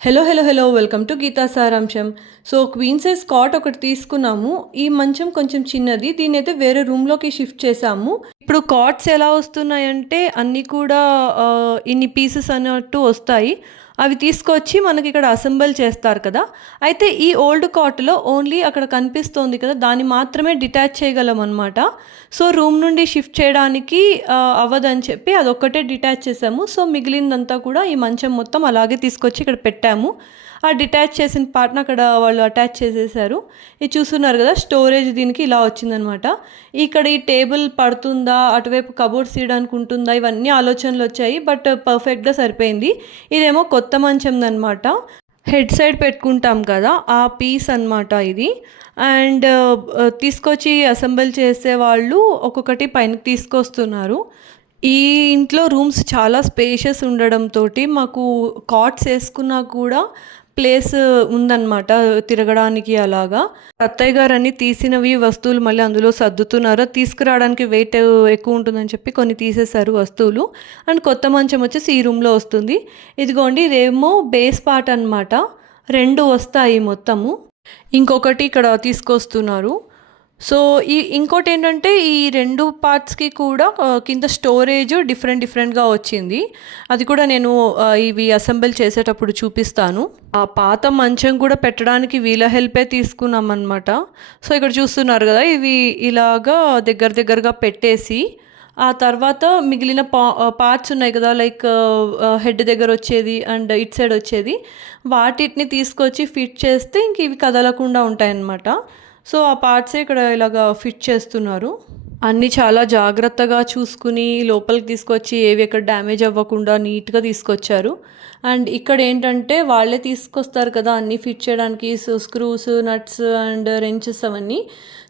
Hello hello hello welcome to Gita Saramsham so queen size cot ఒకటి తీసుకున్నాము. ఈ మంచం కొంచెం చిన్నది. దీని అయితే వేరే రూమ్లోకి షిఫ్ట్ చేసాము ఇప్పుడు కార్డ్స్ ఎలా వస్తున్నాయంటే అన్నీ కూడా ఇన్ని పీసెస్ అన్నట్టు వస్తాయి. అవి తీసుకొచ్చి మనకి ఇక్కడ అసెంబుల్ చేస్తారు కదా. అయితే ఈ ఓల్డ్ కాట్లో ఓన్లీ అక్కడ కనిపిస్తోంది కదా దాన్ని మాత్రమే డిటాచ్ చేయగలం అనమాట సో రూమ్ నుండి షిఫ్ట్ చేయడానికి అవ్వదని చెప్పి అదొక్కటే డిటాచ్ చేసాము. సో మిగిలిందంతా కూడా ఈ మంచం మొత్తం అలాగే తీసుకొచ్చి ఇక్కడ పెట్టాము. ఆ డిటాచ్ చేసిన పార్ట్ని అక్కడ వాళ్ళు అటాచ్ చేసేసారు. ఇది చూస్తున్నారు కదా స్టోరేజ్ దీనికి ఇలా వచ్చిందనమాట ఇక్కడ ఈ టేబుల్ పడుతుందా అటువైపు కబోర్డ్స్ తీయడానికి ఉంటుందా ఇవన్నీ ఆలోచనలు వచ్చాయి బట్ పర్ఫెక్ట్గా సరిపోయింది. ఇదేమో కొత్త మంచం అనమాట హెడ్ సైడ్ పెట్టుకుంటాం కదా ఆ పీస్ అన్నమాట ఇది. అండ్ తీసుకొచ్చి అసెంబుల్ చేసే వాళ్ళు ఒక్కొక్కటి పైన తీసుకొస్తున్నారు. ఈ ఇంట్లో రూమ్స్ చాలా స్పేషియస్ ఉండడంతో మాకు కాట్స్ వేసుకున్నా కూడా ప్లేస్ ఉందన్నమాట తిరగడానికి అలాగా. అత్తయ్య గారు అన్ని తీసినవి వస్తువులు మళ్ళీ అందులో సర్దుతున్నారు. తీసుకురావడానికి వెయిట్ ఎక్కువ ఉంటుందని చెప్పి కొన్ని తీసేశారు వస్తువులు. అండ్ కొత్త మంచం వచ్చేసి ఈ రూమ్లో వస్తుంది. ఇదిగోండి ఇదేమో బేస్ పార్ట్ అన్నమాట. రెండు వస్తాయి మొత్తము. ఇంకొకటి ఇక్కడ తీసుకొస్తున్నారు. సో ఈ ఇంకోటి ఏంటంటే ఈ రెండు పార్ట్స్కి కూడా కింద స్టోరేజ్ డిఫరెంట్ డిఫరెంట్గా వచ్చింది. అది కూడా నేను ఇవి అసెంబుల్ చేసేటప్పుడు చూపిస్తాను. ఆ పాత మంచం కూడా పెట్టడానికి వీళ్ళ హెల్పే తీసుకున్నాం అనమాట సో ఇక్కడ చూస్తున్నారు కదా ఇవి ఇలాగా దగ్గర దగ్గరగా పెట్టేసి ఆ తర్వాత మిగిలిన పా పార్ట్స్ ఉన్నాయి కదా లైక్ హెడ్ దగ్గర వచ్చేది అండ్ ఇట్ సైడ్ వచ్చేది. వాటిని తీసుకొచ్చి ఫిట్ చేస్తే ఇంక ఇవి కదలకుండా ఉంటాయన్నమాట. సో ఆ పార్ట్సే ఇక్కడ ఇలాగా ఫిట్ చేస్తున్నారు. అన్నీ చాలా జాగ్రత్తగా చూసుకుని లోపలికి తీసుకొచ్చి ఏవి ఎక్కడ డ్యామేజ్ అవ్వకుండా నీట్గా తీసుకొచ్చారు. అండ్ ఇక్కడ ఏంటంటే వాళ్ళే తీసుకొస్తారు కదా అన్నీ ఫిట్ చేయడానికి స్క్రూస్ నట్స్ అండ్ రెంచెస్ అవన్నీ.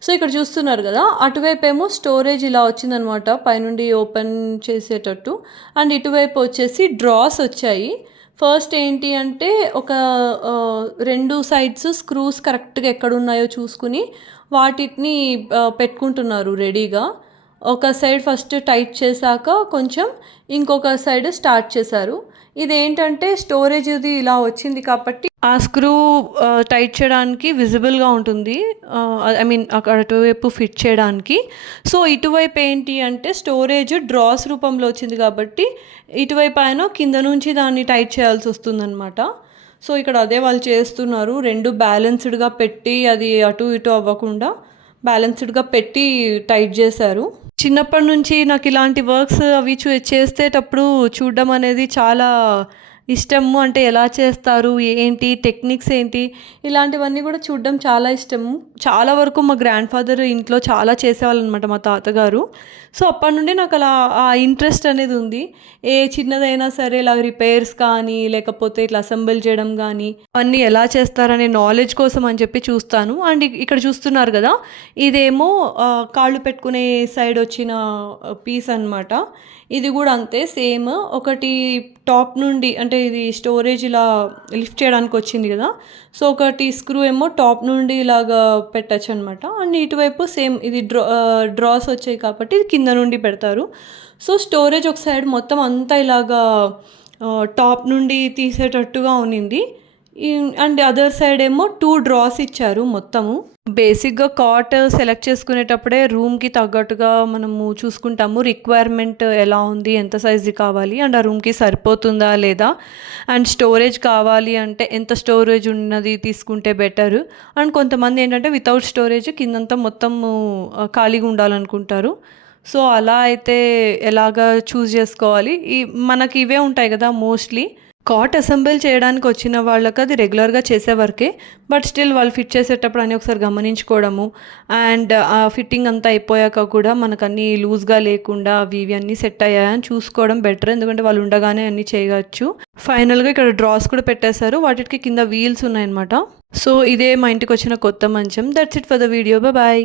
సో ఇక్కడ చూస్తున్నారు కదా అటువైపు ఏమో స్టోరేజ్ ఇలా వచ్చిందనమాట పైనుండి ఓపెన్ చేసేటట్టు. అండ్ ఇటువైపు వచ్చేసి డ్రాస్ వచ్చాయి. ఫస్ట్ ఏంటి అంటే ఒక రెండు సైడ్స్ స్క్రూస్ కరెక్ట్గా ఎక్కడ ఉన్నాయో చూసుకుని వాటిని పెట్టుకుంటున్నారు రెడీగా. ఒక సైడ్ ఫస్ట్ టైట్ చేశాక కొంచెం ఇంకొక సైడ్ స్టార్ట్ చేశారు. ఇదేంటంటే స్టోరేజ్ ఇది ఇలా వచ్చింది కాబట్టి ఆ స్క్రూ టైట్ చేయడానికి విజిబుల్గా ఉంటుంది. ఐ మీన్ అక్కడ అటువైపు ఫిట్ చేయడానికి. సో ఇటువైపు ఏంటి అంటే స్టోరేజ్ డ్రాస్ రూపంలో వచ్చింది కాబట్టి ఇటువైపు ఆయన కింద నుంచి దాన్ని టైట్ చేయాల్సి వస్తుందన్నమాట. సో ఇక్కడ అదే వాళ్ళు చేస్తున్నారు. రెండు బ్యాలెన్స్డ్గా పెట్టి అది అటు ఇటు అవ్వకుండా బ్యాలెన్స్డ్గా పెట్టి టైట్ చేశారు. చిన్నప్పటి నుంచి నాకు ఇలాంటి వర్క్స్ అవి చూ చేసేటప్పుడు చూడడం అనేది చాలా ఇష్టము అంటే ఎలా చేస్తారు ఏంటి టెక్నిక్స్ ఏంటి ఇలాంటివన్నీ కూడా చూడడం చాలా ఇష్టము. చాలా వరకు మా గ్రాండ్ ఫాదర్ ఇంట్లో చాలా చేసేవాళ్ళు అనమాట మా తాతగారు. సో అప్పటి నుండి నాకు అలా ఆ ఇంట్రెస్ట్ అనేది ఉంది. ఏ చిన్నదైనా సరే ఇలా రిపేర్స్ కానీ లేకపోతే ఇట్లా అసెంబుల్ చేయడం కానీ అన్నీ ఎలా చేస్తారనే నాలెడ్జ్ కోసం అని చెప్పి చూస్తాను. అండ్ ఇక్కడ చూస్తున్నారు కదా ఇదేమో కాళ్ళు పెట్టుకునే సైడ్ వచ్చిన పీస్ అన్నమాట. ఇది కూడా అంతే సేమ్ ఒకటి టాప్ నుండి అంటే ఇది స్టోరేజ్ ఇలా లిఫ్ట్ చేయడానికి వచ్చింది కదా సో ఒకటి స్క్రూ ఏమో టాప్ నుండి ఇలాగా పెట్టచ్చు అనమాట అండ్ ఇటువైపు సేమ్ ఇది డ్రా డ్రాస్ వచ్చాయి కాబట్టి ఇది కింద నుండి పెడతారు. సో స్టోరేజ్ ఒక సైడ్ మొత్తం అంతా ఇలాగా టాప్ నుండి తీసేటట్టుగా ఉన్నింది. అండ్ అదర్ సైడ్ ఏమో టూ డ్రాస్ ఇచ్చారు మొత్తము. బేసిక్గా కాట్ సెలెక్ట్ చేసుకునేటప్పుడే రూమ్కి తగ్గట్టుగా మనము చూసుకుంటాము. రిక్వైర్మెంట్ ఎలా ఉంది ఎంత సైజుది కావాలి అండ్ ఆ రూమ్కి సరిపోతుందా లేదా అండ్ స్టోరేజ్ కావాలి అంటే ఎంత స్టోరేజ్ ఉన్నది తీసుకుంటే బెటర్. అండ్ కొంతమంది ఏంటంటే వితౌట్ స్టోరేజ్ కిందంతా మొత్తము ఖాళీగా ఉండాలనుకుంటారు. సో అలా అయితే ఎలాగా చూస్ చేసుకోవాలి? ఈ మనకి ఇవే ఉంటాయి కదా మోస్ట్లీ. కాట్ అసెంబుల్ చేయడానికి వచ్చిన వాళ్ళకి అది రెగ్యులర్గా చేసే వరకే బట్ స్టిల్ వాళ్ళు ఫిట్ చేసేటప్పుడు అని ఒకసారి గమనించుకోవడము. అండ్ ఆ ఫిట్టింగ్ అంతా అయిపోయాక కూడా మనకు అన్నీ లూజ్గా లేకుండా అవి ఇవి అన్నీ సెట్ అయ్యాయని చూసుకోవడం బెటర్. ఎందుకంటే వాళ్ళు ఉండగానే అన్నీ చేయవచ్చు. ఫైనల్గా ఇక్కడ డ్రాస్ కూడా పెట్టేశారు. వాటికి కింద వీల్స్ ఉన్నాయన్నమాట. సో ఇదే మా ఇంటికి వచ్చిన కొత్త మంచం. That's it for the video bye